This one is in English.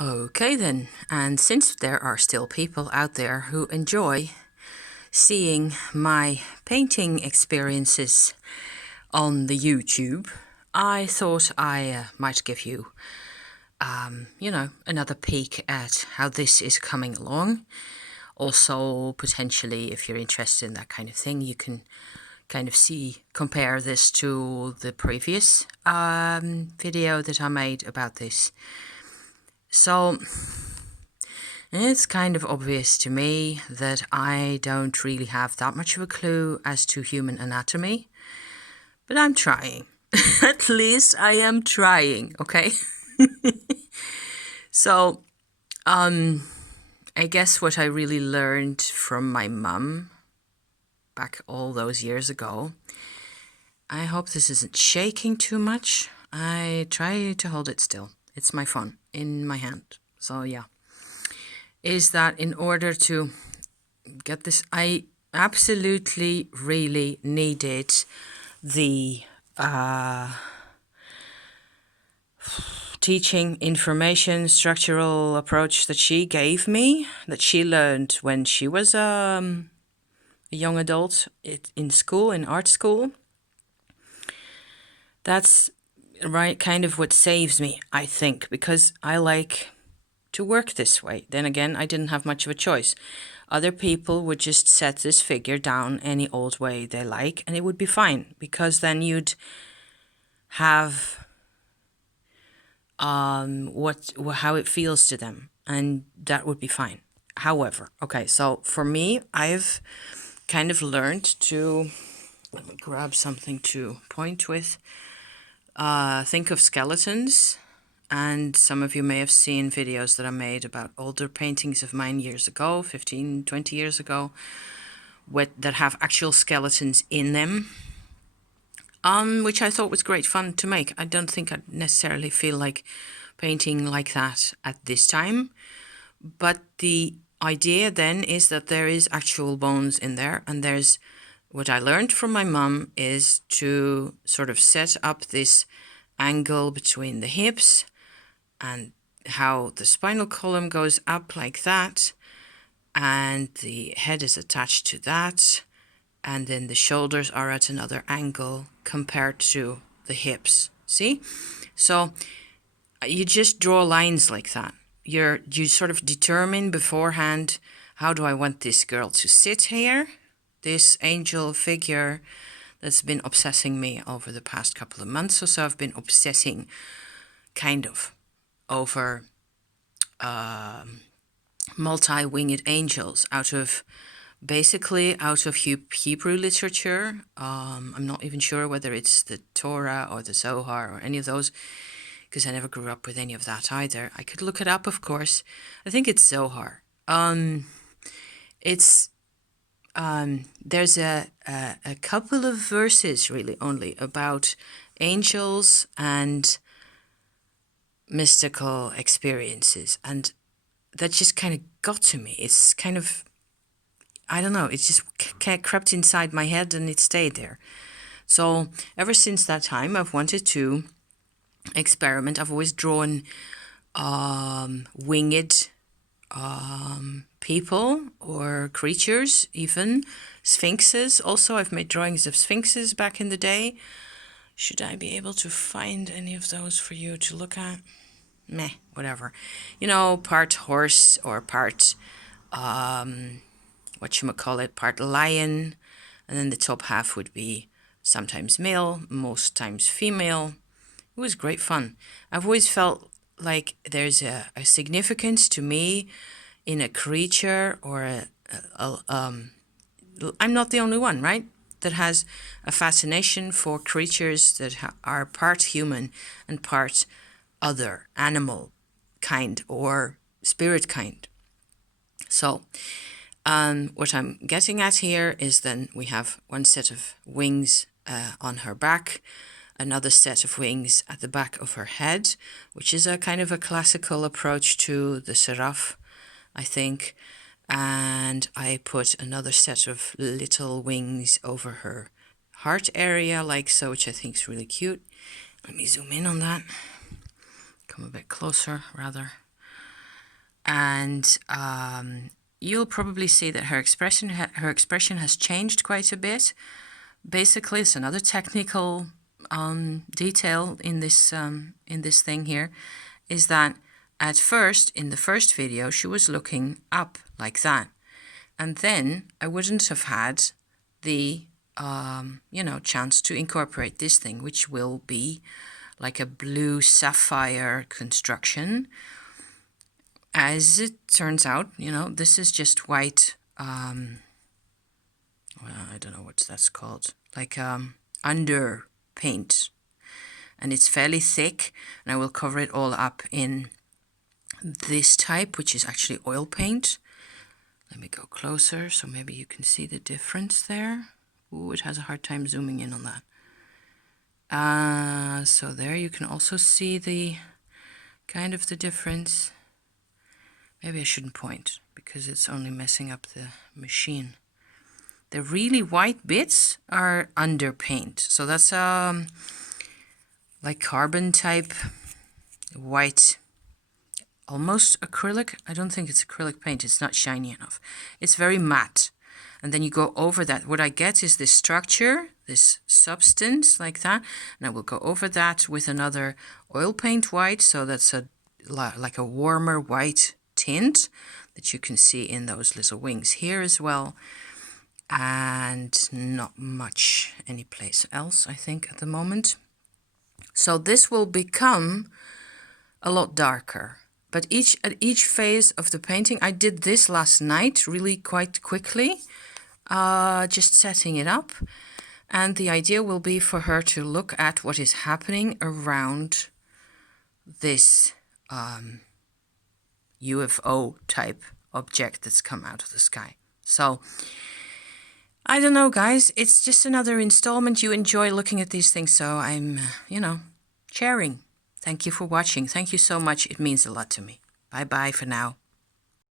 Okay then, and since there are still people out there who enjoy seeing my painting experiences on the YouTube, I thought I might give you, another peek at how this is coming along. Also, potentially, if you're interested in that kind of thing, you can kind of compare this to the previous video that I made about this. So, it's kind of obvious to me that I don't really have that much of a clue as to human anatomy, but I'm trying. At least I am trying, okay? So, I guess what I really learned from my mum back all those years ago, I hope this isn't shaking too much. I try to hold it still. It's my phone in my hand. So, yeah. Is that in order to get this, I absolutely really needed the teaching information structural approach that she gave me, that she learned when she was a young adult in school, in art school. That's right, kind of what saves me, I think, because I like to work this way. Then again, I didn't have much of a choice. Other people would just set this figure down any old way they like, and it would be fine, because then you'd have how it feels to them, and that would be fine. However, okay, so for me, I've kind of learned to, let me grab something to point with, think of skeletons. And some of you may have seen videos that I made about older paintings of mine years ago, 15, 20 years ago, that have actual skeletons in them, which I thought was great fun to make. I don't think I necessarily feel like painting like that at this time, but the idea then is that there is actual bones in there, and there's what I learned from my mum is to sort of set up this angle between the hips and how the spinal column goes up like that, and the head is attached to that, and then the shoulders are at another angle compared to the hips. See? So you just draw lines like that. You sort of determine beforehand, how do I want this girl to sit here? This angel figure that's been obsessing me over the past couple of months or so. I've been obsessing kind of over multi-winged angels out of Hebrew literature. I'm not even sure whether it's the Torah or the Zohar or any of those, because I never grew up with any of that either. I could look it up, of course. I think it's Zohar. There's a couple of verses really only about angels and mystical experiences, and that just kind of got to me. It's kind of, I don't know, it just crept inside my head and it stayed there. So ever since that time, I've wanted to experiment. I've always drawn winged people or creatures, even sphinxes. Also, I've made drawings of sphinxes back in the day. Should I be able to find any of those for you to look at? Meh, whatever. You know, part horse or part, part lion. And then the top half would be sometimes male, most times female. It was great fun. I've always felt like there's a significance to me in a creature or I'm not the only one, right? That has a fascination for creatures that are part human and part other animal kind or spirit kind. So what I'm getting at here is then we have one set of wings on her back, another set of wings at the back of her head, which is a kind of a classical approach to the seraph, I think. And I put another set of little wings over her heart area like so, which I think is really cute. Let me zoom in on that. Come a bit closer, rather. and you'll probably see that her expression has changed quite a bit. Basically, it's another technical detail in this thing here, is that at first, in the first video, she was looking up like that, and then I wouldn't have had the chance to incorporate this thing, which will be like a blue sapphire construction. As it turns out, this is just white, well, I don't know what that's called, like under paint, and it's fairly thick, and I will cover it all up in this type, which is actually oil paint. Let me go closer so maybe you can see the difference there. Ooh, it has a hard time zooming in on that. So there you can also see the kind of the difference. Maybe I shouldn't point because it's only messing up the machine. The really white bits are under paint. So that's like carbon type white, almost acrylic. I don't think it's acrylic paint. It's not shiny enough. It's very matte. And then you go over that. What I get is this structure, this substance like that. And I will go over that with another oil paint white. So that's like a warmer white tint that you can see in those little wings here as well. And not much anyplace else, I think, at the moment. So this will become a lot darker. But at each phase of the painting, I did this last night really quite quickly, just setting it up. And the idea will be for her to look at what is happening around this UFO type object that's come out of the sky. So I don't know, guys. It's just another installment. You enjoy looking at these things, so I'm, sharing. Thank you for watching. Thank you so much. It means a lot to me. Bye-bye for now.